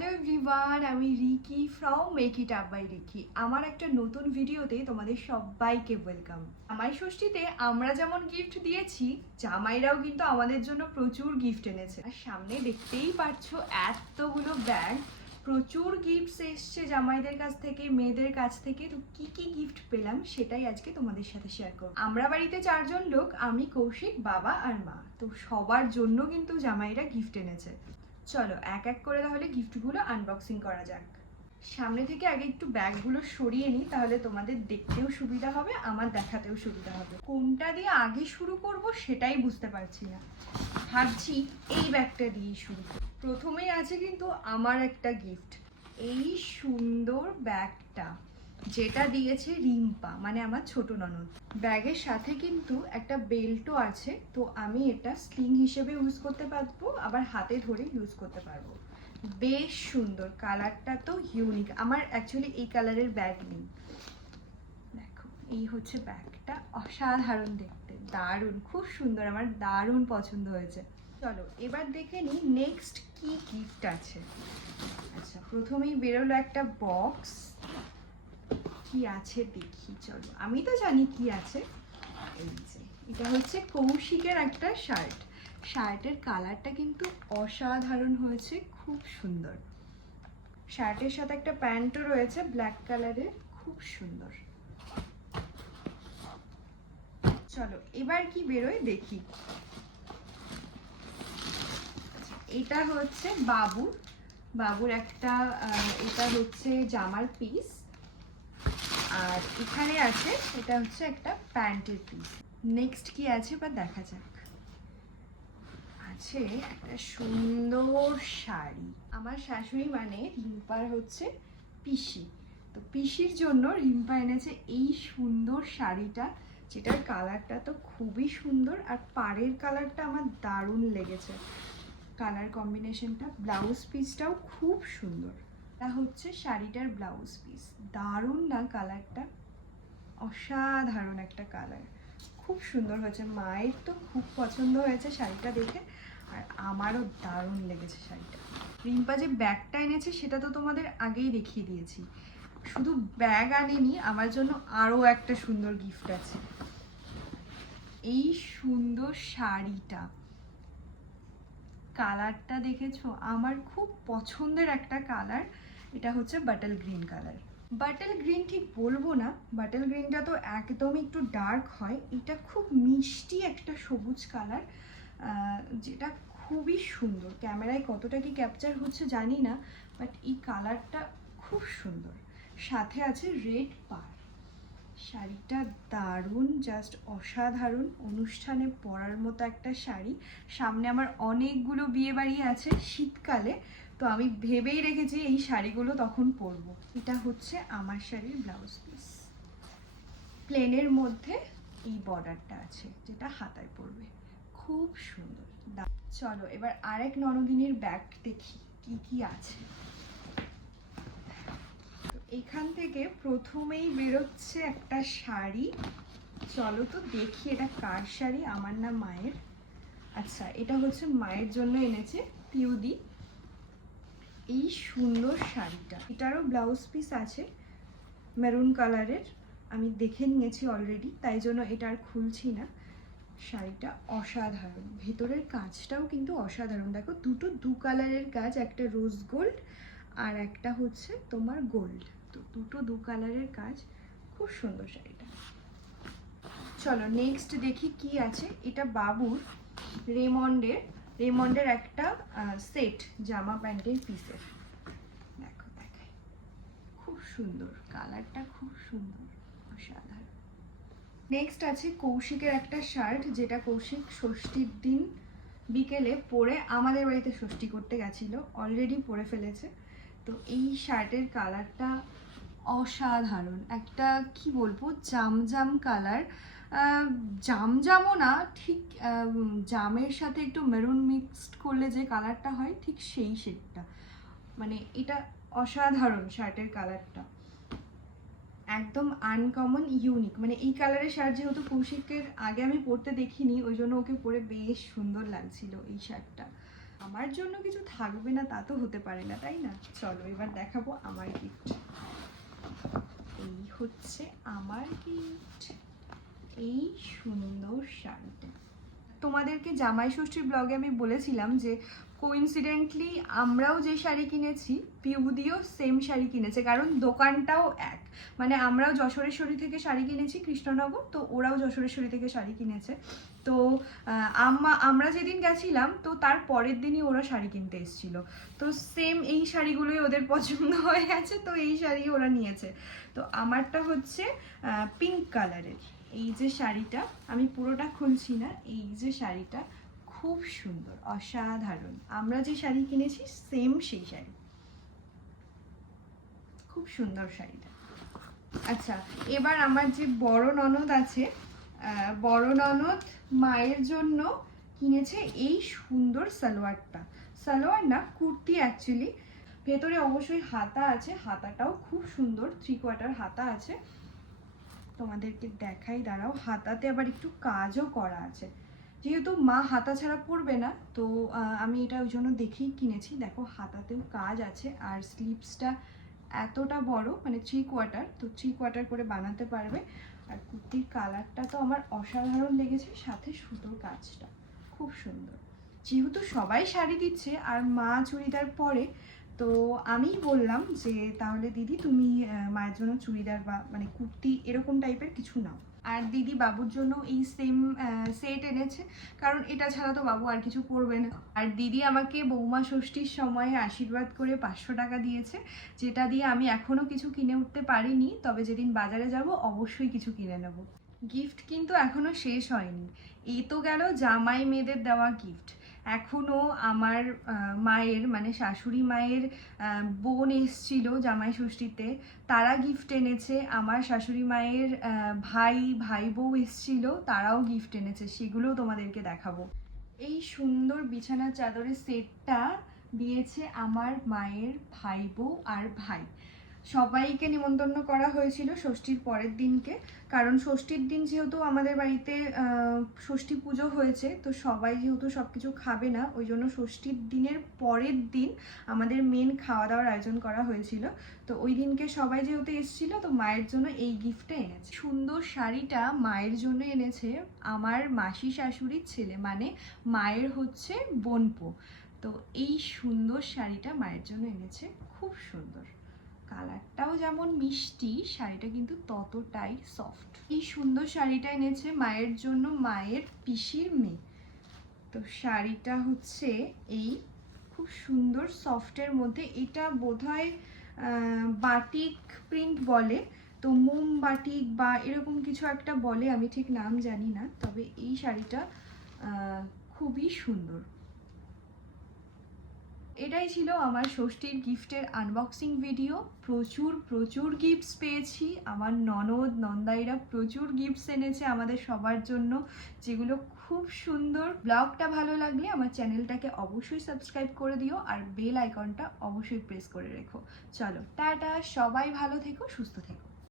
Hello everyone আমি Ricky from make it up by Ricky আমার একটা নতুন ভিডিওতে তোমাদের সবাইকে ওয়েলকাম জামাই ষষ্ঠীতে আমরা যেমন গিফট দিয়েছি, জামাইরাও কিন্তু আমাদের জন্য প্রচুর গিফট এনেছে। আর সামনে দেখতেই পারছ এতগুলো ব্যাগ প্রচুর গিফটস এসছে জামাইদের কাছ থেকে, মেয়েদের কাছ থেকে। তো কি কি গিফট পেলাম সেটাই আজকে তোমাদের সাথে শেয়ার করব। আমরা বাড়িতে চারজন লোক, আমি, কৌশিক, বাবা আর মা। তো সবার জন্য কিন্তু জামাইরা গিফট এনেছে। চলো, এক এক করে তাহলে গিফটগুলো আনবক্সিং করা যাক। সামনে থেকে আগে একটু ব্যাগগুলো সরিয়ে নিই, তাহলে তোমাদের দেখতেও সুবিধা হবে, আমার দেখাতেও সুবিধা হবে। কোনটা দিয়ে আগে শুরু করব সেটাই বুঝতে পারছি না। ভাবছি এই ব্যাগটা দিয়েই শুরু প্রথমেই আছে কিন্তু আমার একটা গিফট এই সুন্দর ব্যাগটা। যেটা দিয়েছে রিম্পা মানে আমার ছোট ননদ। ব্যাগের সাথে কিন্তু একটা বেল্টও আছে, তো আমি এটা স্লিং হিসেবে ইউজ করতে পারব, আবার হাতে ধরে ইউজ করতে পারব। বেশ সুন্দর, কালারটা তো ইউনিক আমার অ্যাকচুয়ালি এই কালারের ব্যাগ নেই। দেখো, এই হচ্ছে ব্যাগটা, অসাধারণ দেখতে, দারুণ, খুব সুন্দর, আমার দারুণ পছন্দ হয়েছে। চলো, এবার দেখে নিই নেক্সট কি গিফট আছে। আচ্ছা প্রথমেই বেরোলো একটা বক্স কি আছে দেখি চলো। আমি তো জানি কি আছে। এই যে এটা হচ্ছে কৌশিকের একটা শার্ট। শার্টের কালারটা কিন্তু অসাধারণ হয়েছে খুব সুন্দর। শার্টের সাথে একটা প্যান্টও রয়েছে ব্ল্যাক কালারের খুব সুন্দর। চলো এবার কি বেরোয় দেখি। আচ্ছা, এটা হচ্ছে বাবুর। বাবুর একটা এটা হচ্ছে জামার পিস আর এখানে আছে, এটা হচ্ছে একটা প্যান্টের পিস নেক্সট কি আছে বা দেখা যাক? আছে একটা সুন্দর শাড়ি। আমার শাশুড়ি মানে রিম্পার হচ্ছে পিসি। তো পিসির জন্য রিম্পা এনেছে এই সুন্দর শাড়িটা, যেটার কালারটা তো খুবই সুন্দর আর পাড়ের কালারটা আমার দারুণ লেগেছে। কালার কম্বিনেশনটা ব্লাউজ পিসটাও খুব সুন্দর। এটা হচ্ছে শাড়িটার ব্লাউজ পিস। দারুণ না কালারটা? অসাধারণ একটা কালার। খুব সুন্দর হয়েছে। মায়ের তো খুব পছন্দ হয়েছে শাড়িটা দেখে। আর আমারও দারুণ লেগেছে শাড়িটা। রিম্পা যে ব্যাগটা এনেছে, সেটা তো তোমাদের আগেই দেখিয়ে দিয়েছি। শুধু ব্যাগ আনেনি, আমার জন্য আরও একটা সুন্দর গিফট আছে। এই সুন্দর শাড়িটা। কালারটা দেখেছ? আমার খুব পছন্দের একটা কালার। এটা হচ্ছে bottle green colour. Bottle green ঠিক বলব না, বাটল গ্রিনটা তো একদমই একটু ডার্ক হয়। এটা খুব মিষ্টি একটা সবুজ কালার যেটা খুবই সুন্দর। ক্যামেরায় কতটা কি ক্যাপচার হচ্ছে জানি না, বাট এই কালারটা খুব সুন্দর। সাথে আছে রেড পার। শাড়িটা দারুণ জাস্ট অসাধারণ। অনুষ্ঠানে পরার মতো একটা শাড়ি। সামনে আমার অনেকগুলো বিয়ে বাড়ি আছে শীতকালে। তো আমি ভেবেই রেখেছি এই শাড়িগুলো তখন পরবো। এটা হচ্ছে আমার শাড়ির ব্লাউজ পিস। প্লেনের মধ্যে এই বর্ডারটা আছে, যেটা হাতায় পড়বে খুব সুন্দর। চলো, এবার আরেক ননদিনীর ব্যাগ দেখি, কি কি আছে। এখান থেকে প্রথমেই বেরোচ্ছে একটা শাড়ি। চলো তো দেখি এটা কার শাড়ি, আমার না মায়ের। আচ্ছা এটা হচ্ছে মায়ের জন্য এনেছে পিউদি। এই সুন্দর শাড়িটা। এটারও ব্লাউজ পিস আছে মেরুন কালারের আমি দেখে নিয়েছি অলরেডি তাই জন্য এটা আর খুলছি না। শাড়িটা অসাধারণ। ভেতরের কাজটাও কিন্তু অসাধারণ। দেখো, দুটো দু কালারের কাজ, একটা রোজ গোল্ড আর একটা হচ্ছে তোমার গোল্ড তো দুটো দু কালারের কাজ, খুব সুন্দর শাড়িটা। চলো নেক্সট দেখি কি আছে। এটা বাবুর রেমন্ডের রেমন্ডের একটা সেট জামা প্যান্টের পিসের দেখো, দেখাই। খুব সুন্দর। কালারটা খুব সুন্দর। অসাধারণ। নেক্সট আছে কৌশিকের একটা শার্ট যেটা কৌশিক ষষ্ঠীর দিন বিকেলে পরে আমাদের বাড়িতে ষষ্ঠী করতে গেছিল অলরেডি পরে ফেলেছে। তো এই শার্টের কালারটা অসাধারণ। একটা, কি বলব, জামজাম কালার। জামজামও না, ঠিক জামের সাথে একটু মেরুন মিক্সড করলে যে কালারটা হয়, ঠিক সেই শেডটা মানে এটা অসাধারণ শার্টের কালারটা একদম আনকমন ইউনিক মানে এই কালারের শার্ট যেহেতু কৌশিকের আগে আমি পরতে দেখিনি, ওই জন্য ওকে পরে বেশ সুন্দর লাগছিল এই শার্টটা। আমার জন্য কিছু থাকবে না, তা তো হতে পারে না, তাই না? চলো, এবার দেখাবো আমার গিফট এই হচ্ছে আমার গিফট এই সুন্দর শাড়িটা। তোমাদেরকে জামাই ষষ্ঠীর ব্লগে আমি বলেছিলাম যে কোইন্সিডেন্টলি আমরাও যে শাড়ি কিনেছি, পিউদিও সেম শাড়ি কিনেছে, কারণ দোকানটাও এক। মানে আমরাও যশোরেশ্বরী থেকে শাড়ি কিনেছি, কৃষ্ণনগর, তো ওরাও যশোরেশ্বরী থেকে শাড়ি কিনেছে। তো আম্মা, আমরা যেদিন গেছিলাম, তো তার পরের দিনই ওরা শাড়ি কিনতে এসেছিল। তো সেম এই শাড়িগুলোই ওদের পছন্দ হয়ে গেছে, তো এই শাড়ি ওরা নিয়েছে। তো আমারটা হচ্ছে পিঙ্ক কালারের এই যে শাড়িটা, আমি পুরোটা খুলছি না, এই যে শাড়িটা খুব সুন্দর, অসাধারণ। আমরা যে শাড়ি কিনেছি সেম সেই শাড়ি। খুব সুন্দর শাড়িটা। আচ্ছা এবার আমার যে বড় ননদ আছে বড় ননদ মায়ের জন্য কিনেছে এই সুন্দর সালোয়ারটা। সালোয়ার না, কুর্তি অ্যাকচুয়ালি ভেতরে অবশ্যই হাতা আছে, হাতাটাও খুব সুন্দর থ্রি কোয়ার্টার হাতা আছে। তোমাদেরকে দেখাই, দাঁড়াও, হাতাতে আবার একটু কাজও করা আছে। যেহেতু মা হাতা ছাড়া পরবে না, তো আমি এটা ওই জন্য দেখেই কিনেছি। দেখো, হাতাতেও কাজ আছে, আর স্লিপসটা এতটা বড় মানে থ্রি কোয়ার্টার তো থ্রি কোয়ার্টার করে বানাতে পারবে। আর কুর্তির কালারটা তো আমার অসাধারণ লেগেছে, সাথে সুতোর কাজটা। খুব সুন্দর। যেহেতু সবাই শাড়ি দিচ্ছে, আর মা চুড়িদার পরে তো আমি বললাম যে, তাহলে দিদি তুমি মায়ের জন্য চুড়িদার বা মানে কুর্তি এরকম টাইপের কিছু নাও। আর দিদি বাবুর জন্য এই সেম সেট এনেছে। কারণ এটা ছাড়া তো বাবু আর কিছু পরবে না। আর দিদি আমাকে বৌমা ষষ্ঠীর সময়ে আশীর্বাদ করে পাঁচশো টাকা দিয়েছে, যেটা দিয়ে আমি এখনও কিছু কিনে উঠতে পারিনি। তবে যেদিন বাজারে যাব, অবশ্যই কিছু কিনে নেব। গিফট কিন্তু এখনও শেষ হয়নি। এই তো গেল জামাই মেয়েদের দেওয়া গিফট এখনও আমার মায়ের মানে শাশুড়ি মায়ের বোন এসছিল জামাই ষষ্ঠীতে। তারা গিফট এনেছে। আমার শাশুড়ি মায়ের ভাই ভাই বউ এসছিল, তারাও গিফট এনেছে। সেগুলোও তোমাদেরকে দেখাবো। এই সুন্দর বিছানার চাদরের সেটটা দিয়েছে আমার মায়ের ভাই বউ আর ভাই। সবাইকে নিমন্ত্রণ করা হয়েছিল ষষ্ঠীর পরের দিনকে। কারণ ষষ্ঠীর দিন যেহেতু আমাদের বাড়িতে ষষ্ঠী পুজো হয়েছে, তো সবাই যেহেতু সব কিছু খাবে না, ওই জন্য ষষ্ঠীর দিনের পরের দিন আমাদের মেন খাওয়া দাওয়ার আয়োজন করা হয়েছিল। তো ওই দিনকে সবাই যেহেতু এসেছিল, তো মায়ের জন্য এই গিফটটা এনেছে। সুন্দর শাড়িটা মায়ের জন্য এনেছে আমার মাসি শাশুড়ির ছেলে মানে মায়ের হচ্ছে বোনপো। তো এই সুন্দর শাড়িটা মায়ের জন্য এনেছে, খুব সুন্দর। কালারটাও যেমন মিষ্টি, শাড়িটা কিন্তু ততটাই সফট এই সুন্দর শাড়িটা এনেছে মায়ের জন্য মায়ের পিসির মেয়ে। তো শাড়িটা হচ্ছে এই খুব সুন্দর সফটের মধ্যে। এটা বোধহয় বাটিক প্রিন্ট বলে। তো মোম বাটিক বা এরকম কিছু একটা বলে, আমি ঠিক নাম জানি না। তবে এই শাড়িটা খুবই সুন্দর। এটাই ছিল আমার ষষ্ঠীর গিফটের আনবক্সিং ভিডিও প্রচুর প্রচুর গিফটস পেয়েছি। আমার ননদ, নন্দাইরা প্রচুর গিফটস এনেছে আমাদের সবার জন্য, যেগুলো খুব সুন্দর। ব্লগটা ভালো লাগলে আমার চ্যানেলটাকে অবশ্যই সাবস্ক্রাইব করে দিও আর বেল আইকনটা অবশ্যই প্রেস করে রেখো। চলো, টাটা, সবাই ভালো থেকো, সুস্থ থেকো।